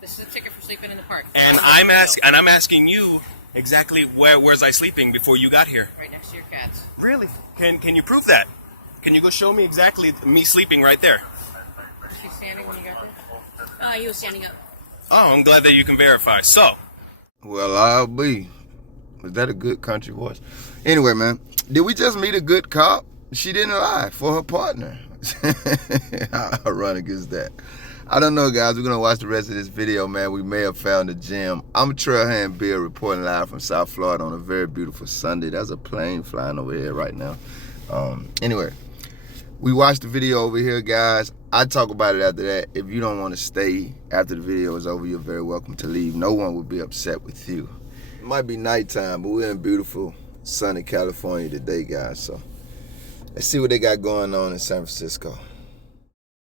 This is a ticket for sleeping in the park. And I'm asking you exactly where's I sleeping before you got here? Right next to your cats. Really? Can you prove that? Can you go show me exactly me sleeping right there? Was she standing when you got there? He was standing up. Oh, I'm glad that you can verify. So. Well, I'll be. Was that a good country voice? Anyway, man, did we just meet a good cop? She didn't lie for her partner. How ironic is that? I don't know, guys. We're going to watch the rest of this video, man. We may have found a gem. I'm Trailhand Bill reporting live from South Florida on a very beautiful Sunday. There's a plane flying over here right now. Anyway, we watched the video over here, guys. I talk about it after that. If you don't want to stay after the video is over, you're very welcome to leave. No one will be upset with you. It might be nighttime, but we're in beautiful, sunny California today, guys. So let's see what they got going on in San Francisco.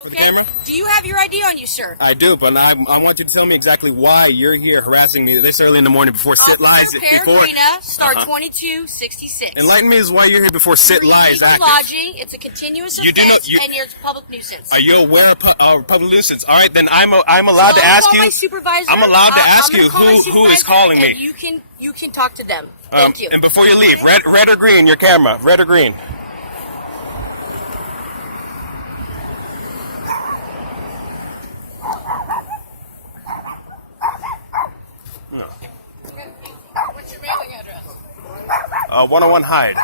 For the camera? Do you have your ID on you, sir? I do, but I want you to tell me exactly why you're here harassing me this early in the morning before sit lies. Peregrina, star 2266. Enlighten me as why you're here before sit lies active. Lodging, it's a continuous offense, and you're a public nuisance. Are you aware of public nuisance? All right, then I'm allowed to ask you. My supervisor. I'm allowed to ask you who is calling me. You can talk to them. Thank you. And before you leave, red or green? Your camera, red or green? What's your mailing address? 101 Hyde.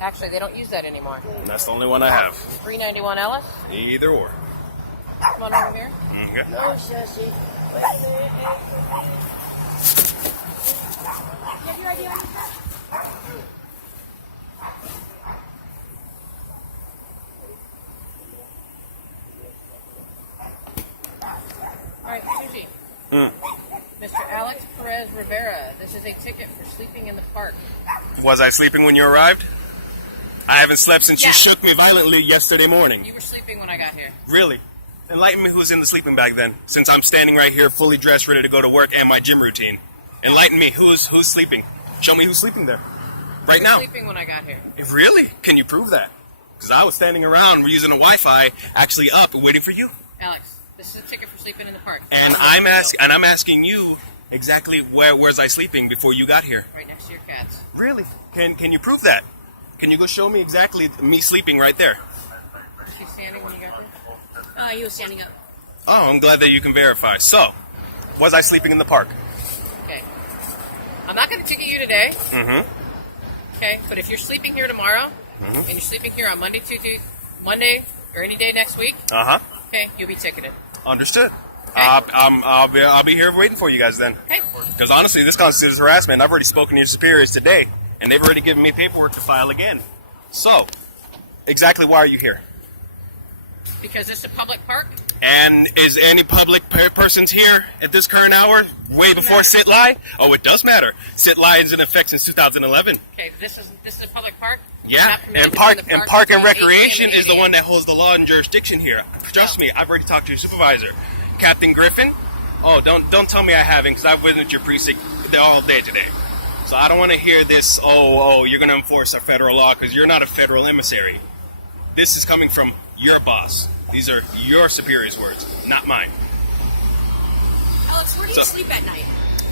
Actually, they don't use that anymore. That's the only one I have. 391 Ellis. Either or. Come on over here. Okay. No, Shushi. Wait a minute. Have your ID on you, sir? All right, Sushi. Mr. Alex Perez Rivera, this is a ticket for sleeping in the park. Was I sleeping when you arrived? I haven't slept since you shook me violently yesterday morning. You were sleeping when I got here. Really? Enlighten me who's in the sleeping bag then, since I'm standing right here fully dressed, ready to go to work and my gym routine. Enlighten me who's sleeping. Show me who's sleeping there. Right now. You were sleeping when I got here. Really? Can you prove that? Because I was standing around using a Wi-Fi, actually up and waiting for you. Alex, this is a ticket for sleeping in the park. And I'm asking you exactly where's I sleeping before you got here. Right next to your cats. Really? Can you prove that? Can you go show me exactly me sleeping right there? Was she standing when you got there? He was standing up. Oh, I'm glad that you can verify. So, was I sleeping in the park? Okay. I'm not going to ticket you today. Mm-hmm. Okay, but if you're sleeping here tomorrow, and you're sleeping here on Monday, Monday, or any day next week, okay, you'll be ticketed. Understood. Okay. I'll be here waiting for you guys then. Okay. Because honestly, this constitutes harassment. I've already spoken to your superiors today, and they've already given me paperwork to file again. So, exactly why are you here? Because it's a public park. And is any public persons here at this current hour way before sit lie? Oh, it does matter. Sit lie is in effect since 2011. Okay, this is a public park. Yeah, and park and recreation is the one that holds the law and jurisdiction here. Trust me, I've already talked to your supervisor, Captain Griffin. Oh, don't tell me I haven't, because I've visited your precinct all day today. So I don't want to hear this. Oh, you're going to enforce a federal law because you're not a federal emissary. This is coming from your boss. These are your superior's words, not mine. Alex, where do you sleep at night?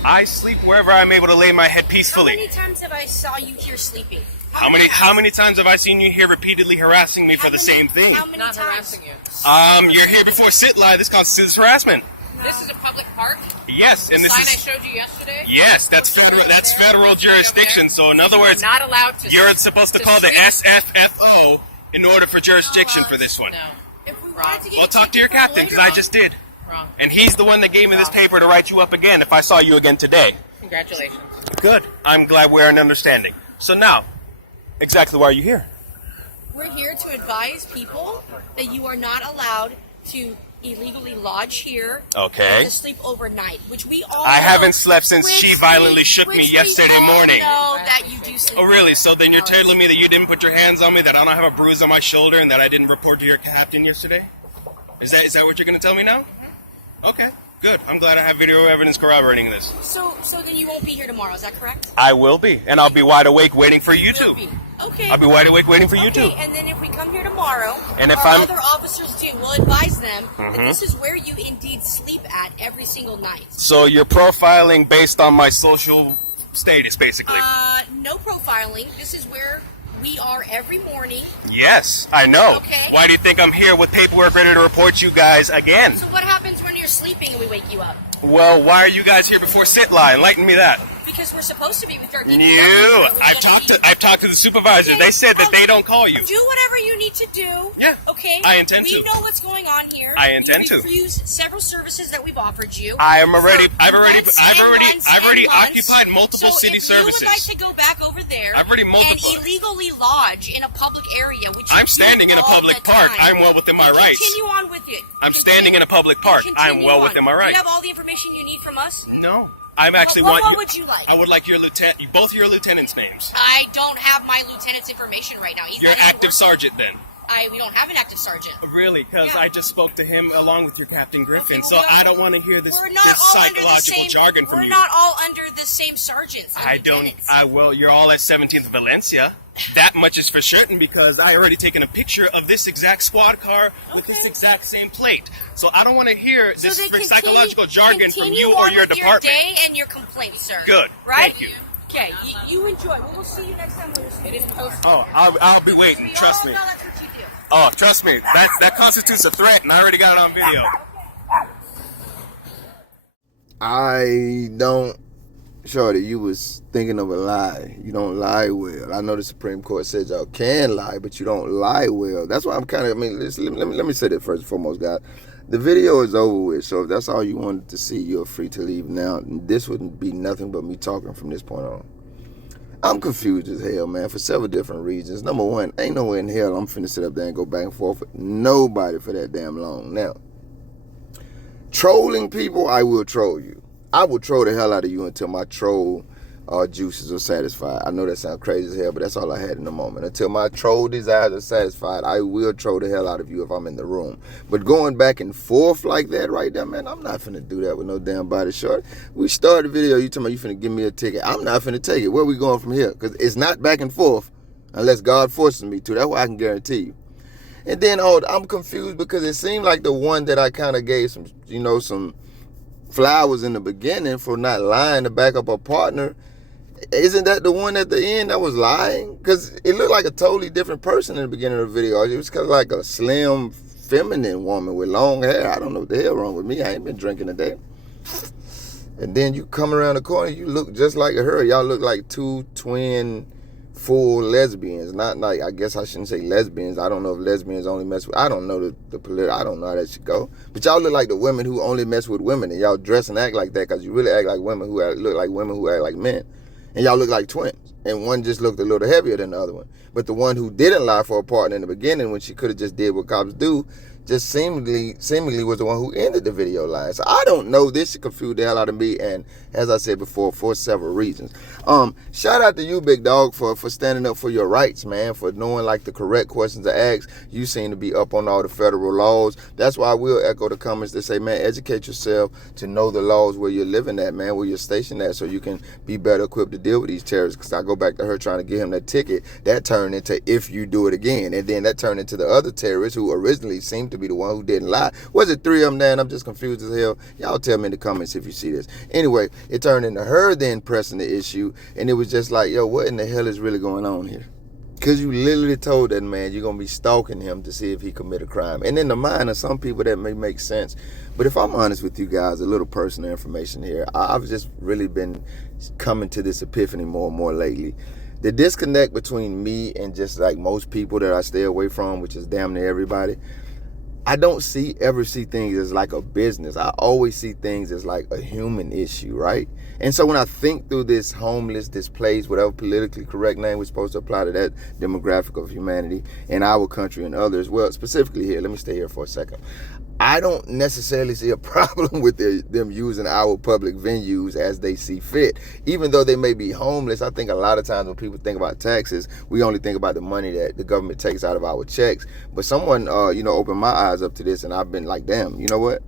I sleep wherever I'm able to lay my head peacefully. How many times have I saw you here sleeping? How many times have I seen you here repeatedly harassing me for the same thing? How many Not times? harassing you. You're here before sit lie. This constitutes harassment. This is a public park. Yes, The and this sign is, I showed you yesterday. yes, that's federal. That's federal jurisdiction. So in other words, You're not allowed to. you're supposed to call the sleep. SFFO in order for jurisdiction for this one. No, If we Wrong. wanted to get Well, a talk to your ticket for captain because later I just did, wrong. and he's the one that gave me this paper to write you up again if I saw you again today. Congratulations. Good. I'm glad we're in understanding. So now, exactly why are you here? We're here to advise people that you are not allowed to illegally lodge here Okay. and to sleep overnight, which we all I know, haven't slept since she violently shook me which yesterday we all morning. know that you do sleep. Oh, really? So then you're telling me that you didn't put your hands on me, that I don't have a bruise on my shoulder, and that I didn't report to your captain yesterday? Is that what you're going to tell me now? Okay, good. I'm glad I have video evidence corroborating this. So then you won't be here tomorrow, is that correct? I will be, and I'll be wide awake waiting for you Will two. be. Okay. I'll be wide awake waiting for you Okay, two. and then if we come come here tomorrow, and if other officers do, we'll advise them that this is where you indeed sleep at every single night. So you're profiling based on my social status, basically. No profiling. This is where we are every morning. Yes, I know. Okay. Why do you think I'm here with paperwork ready to report you guys again? So what happens when you're sleeping and we wake you up? Well, why are you guys here before sit lie? Enlighten me that. Because we're supposed to be with our DPW. I've talked to the supervisor. Okay, They said that they don't call you. Do whatever you need to do. Yeah. Okay. I intend to. We know what's going on here. I intend to. We've refused several services that we've offered you. I've already months. occupied multiple city services. You would like to go back over there I've already and illegally lodge in a public area, which I'm standing in a public park. I'm well within my rights. Continue on with it. I'm standing in a public park. I'm well within my rights. Do you have all the information you need from us? No. I'm actually What would you like? I would like your lieutenant, both your lieutenants' names. I don't have my lieutenant's information right now. Your active sergeant, then. We don't have an active sergeant. Really? Because I just spoke to him along with your Captain Griffin, Okay, so well, I don't want to hear this We're not all under the psychological same jargon from you. We're not all under the same sergeants. and I don't. lieutenants. You're all at 17th Valencia. That much is for certain because I already taken a picture of this exact squad car with this exact same plate. So I don't want to hear So this they psychological jargon from continue you on or your with department. Your day and your complaints, sir. Good. Right? Thank you. Okay. You enjoy. We'll see you next time when you're sleeping. It is posted. Oh, I'll be waiting. We Trust all me. know that's what you do. Oh, trust me. That constitutes a threat, and I already got it on video. I don't. Shorty, you was thinking of a lie. You don't lie well. I know the Supreme Court said y'all can lie, but you don't lie well. That's why I'm kind of. I mean, listen, let me say that first and foremost, guys. The video is over with, so if that's all you wanted to see, you're free to leave now. This wouldn't be nothing but me talking from this point on. I'm confused as hell, man, for several different reasons. Number one, ain't no way in hell I'm finna sit up there and go back and forth with nobody for that damn long. Now, trolling people, I will troll you. I will troll the hell out of you until my troll juices are satisfied. I know that sounds crazy as hell, but that's all I had in the moment. Until my troll desires are satisfied, I will troll the hell out of you if I'm in the room. But going back and forth like that right there, man, I'm not finna do that with no damn body short. We started the video, you talking about you finna give me a ticket. I'm not finna take it. Where we going from here? Because it's not back and forth unless God forces me to. That's what I can guarantee you. And then, I'm confused because it seemed like the one that I kind of gave some flowers in the beginning for not lying to back up a partner. Isn't that the one at the end that was lying? Because it looked like a totally different person in the beginning of the video. It was kind of like a slim, feminine woman with long hair. I don't know what the hell wrong with me. I ain't been drinking today. And then you come around the corner, you look just like her. Y'all look like two twin, full lesbians. Not like, I guess I shouldn't say lesbians. I don't know if lesbians only mess with, I don't know the political, I don't know how that should go. But y'all look like the women who only mess with women. And y'all dress and act like that because you really act like women who look like women who act like men. And y'all look like twins. And one just looked a little heavier than the other one. But the one who didn't lie for a partner in the beginning when she could have just did what cops do, just seemingly was the one who ended the video lying. So I don't know. This should confuse the hell out of me. And as I said before, for several reasons. Shout out to you, big dog, for standing up for your rights, man, for knowing like the correct questions to ask. You seem to be up on all the federal laws. That's why I will echo the comments that say, man, educate yourself to know the laws where you're living at, man, where you're stationed at, so you can be better equipped to deal with these terrorists. Because I go back to her trying to get him that ticket. That turned into if you do it again. And then that turned into the other terrorists who originally seemed to be the one who didn't lie. Was it three of them then? I'm just confused as hell. Y'all tell me in the comments if you see this. Anyway, it turned into her then pressing the issue, and it was just like, yo, what in the hell is really going on here? Because you literally told that man you're going to be stalking him to see if he commit a crime. And in the mind of some people that may make sense. But if I'm honest with you guys, a little personal information here, I've just really been coming to this epiphany more and more lately. The disconnect between me and just like most people that I stay away from, which is damn near everybody, I don't ever see things as like a business. I always see things as like a human issue, right? And so when I think through this homeless, displaced, whatever politically correct name we're supposed to apply to that demographic of humanity in our country and others, well, specifically here, let me stay here for a second. I don't necessarily see a problem with them using our public venues as they see fit. Even though they may be homeless, I think a lot of times when people think about taxes, we only think about the money that the government takes out of our checks. But someone, opened my eyes up to this, and I've been like, damn, you know what?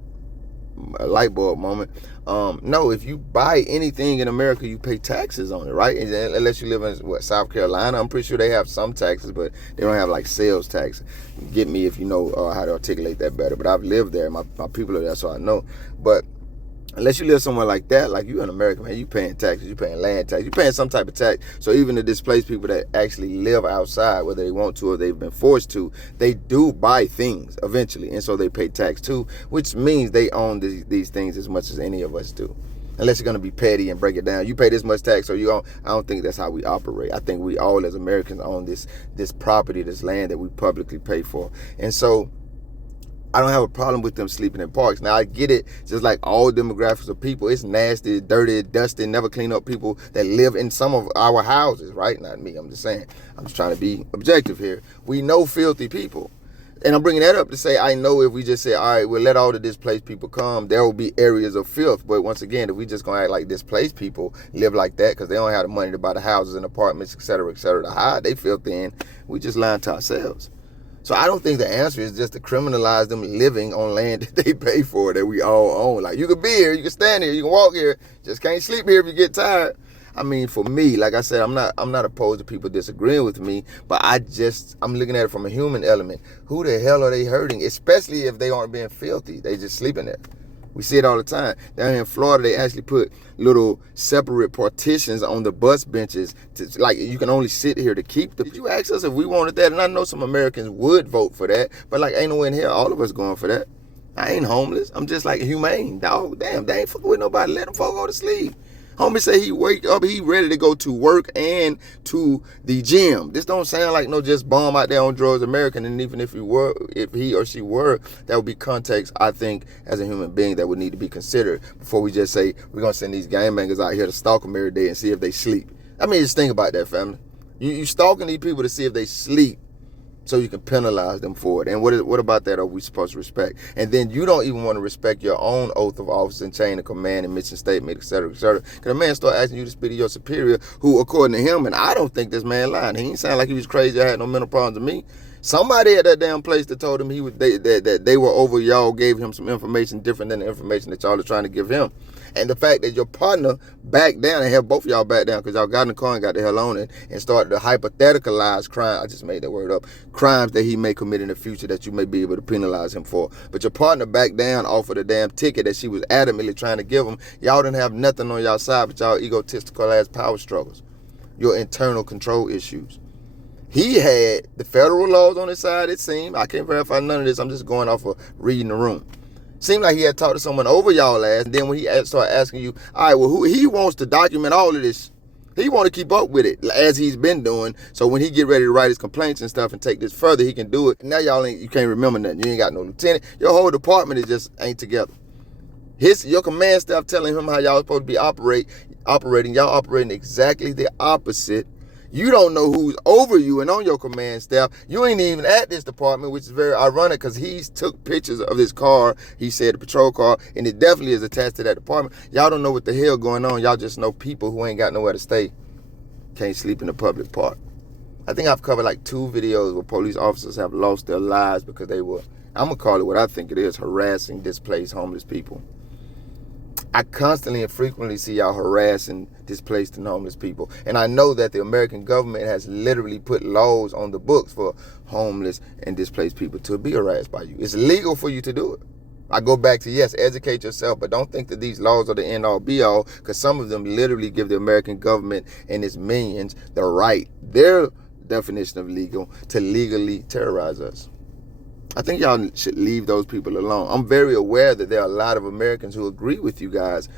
a light bulb moment. No, if you buy anything in America, you pay taxes on it, right? Unless you live in South Carolina, I'm pretty sure they have some taxes, but they don't have like sales tax. Get me if you know how to articulate that better. But I've lived there, my people are there, so I know. But unless you live somewhere like that, like you in America, man, you paying taxes, you paying land tax, you paying some type of tax. So even the displaced people that actually live outside, whether they want to or they've been forced to, they do buy things eventually, and so they pay tax too, which means they own these things as much as any of us do. Unless you're gonna be petty and break it down, you pay this much tax, so you don't. I don't think that's how we operate. I think we all as Americans own this property, this land that we publicly pay for, and so I don't have a problem with them sleeping in parks. Now, I get it, just like all demographics of people, it's nasty, dirty, dusty, never clean up people that live in some of our houses, right? Not me, I'm just saying. I'm just trying to be objective here. We know filthy people. And I'm bringing that up to say, I know if we just say, all right, we'll let all the displaced people come, there will be areas of filth. But once again, if we just going to act like displaced people live like that because they don't have the money to buy the houses and apartments, et cetera, to hide they filthy in, we just lying to ourselves. So I don't think the answer is just to criminalize them living on land that they pay for, that we all own. Like, you can be here, you can stand here, you can walk here, just can't sleep here if you get tired. I mean, for me, like I said, I'm not opposed to people disagreeing with me, but I'm looking at it from a human element. Who the hell are they hurting? Especially if they aren't being filthy. They just sleeping there. We see it all the time. Down here in Florida, they actually put little separate partitions on the bus benches. Like, you can only sit here to keep the... Did you ask us if we wanted that? And I know some Americans would vote for that, but like, ain't no way in hell all of us going for that. I ain't homeless. I'm just like humane, dog. Damn, they ain't fucking with nobody. Let them folk go to sleep. Homie say he wake up, he ready to go to work and to the gym. This don't sound like no just bomb out there on drugs American. And even if he or she were, that would be context, I think, as a human being that would need to be considered before we just say we're gonna send these gangbangers out here to stalk them every day and see if they sleep. I mean, just think about that, family. You stalking these people to see if they sleep, so you can penalize them for it. And what about that are we supposed to respect? And then you don't even want to respect your own oath of office and chain of command and mission statement, et cetera, et cetera. Because a man start asking you to speak to your superior, who, according to him, and I don't think this man lying. He ain't sound like he was crazy. I had no mental problems to me. Somebody at that damn place that told him that they were over y'all gave him some information different than the information that y'all are trying to give him. And the fact that your partner backed down and held both of y'all back down because y'all got in the car and got the hell on it and started to hypotheticalize crime. I just made that word up. Crimes that he may commit in the future that you may be able to penalize him for. But your partner backed down off of the damn ticket that she was adamantly trying to give him. Y'all didn't have nothing on y'all side but y'all egotistical ass power struggles. Your internal control issues. He had the federal laws on his side, it seemed. I can't verify none of this. I'm just going off of reading the room. Seemed like he had talked to someone over y'all ass, and then when he started asking you, all right, well, who he wants to document all of this. He want to keep up with it, as he's been doing, so when he get ready to write his complaints and stuff and take this further, he can do it. Now you can't remember nothing. You ain't got no lieutenant. Your whole department is just ain't together. Your command staff telling him how y'all supposed to be operating. Y'all operating exactly the opposite. You don't know who's over you and on your command staff. You ain't even at this department, which is very ironic because he took pictures of this car, he said, the patrol car, and it definitely is attached to that department. Y'all don't know what the hell going on. Y'all just know people who ain't got nowhere to stay can't sleep in the public park. I think I've covered like 2 videos where police officers have lost their lives because they were, I'm going to call it what I think it is, harassing displaced homeless people. I constantly and frequently see y'all harassing displaced and homeless people. And I know that the American government has literally put laws on the books for homeless and displaced people to be harassed by you. It's legal for you to do it. I go back to, yes, educate yourself, but don't think that these laws are the end all be all, because some of them literally give the American government and its minions the right, their definition of legal, to legally terrorize us. I think y'all should leave those people alone. I'm very aware that there are a lot of Americans who agree with you guys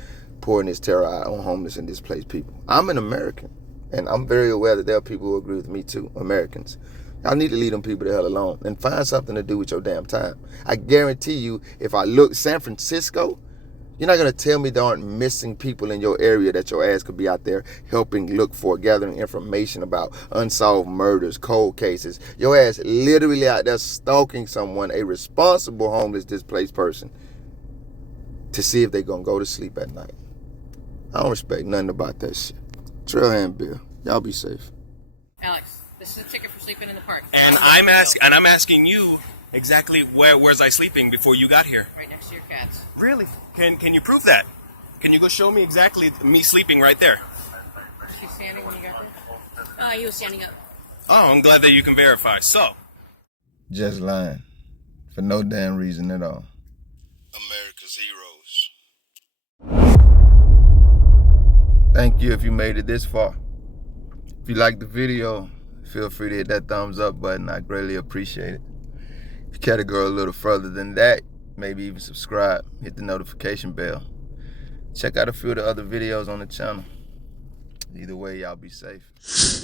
pouring this terror out on homeless and displaced people. I'm an American, and I'm very aware that there are people who agree with me too, Americans. Y'all need to leave them people the hell alone and find something to do with your damn time. I guarantee you, if I look San Francisco, you're not going to tell me there aren't missing people in your area that your ass could be out there helping look for, gathering information about unsolved murders, cold cases. Your ass literally out there stalking someone, a responsible homeless displaced person, to see if they're going to go to sleep at night. I don't respect nothing about that shit. Trailhand Bill, y'all be safe. Alex, this is a ticket for sleeping in the park. And I'm asking you exactly where's I sleeping before you got here? Right next to your cats. Really? Can you prove that? Can you go show me exactly me sleeping right there? She's standing when you got there? He was standing up. Oh, I'm glad that you can verify. So, Just lying. For no damn reason at all. America's heroes. Thank you if you made it this far. If you liked the video, feel free to hit that thumbs up button. I greatly appreciate it. If you care to go a little further than that, maybe even subscribe, hit the notification bell. Check out a few of the other videos on the channel. Either way, y'all be safe.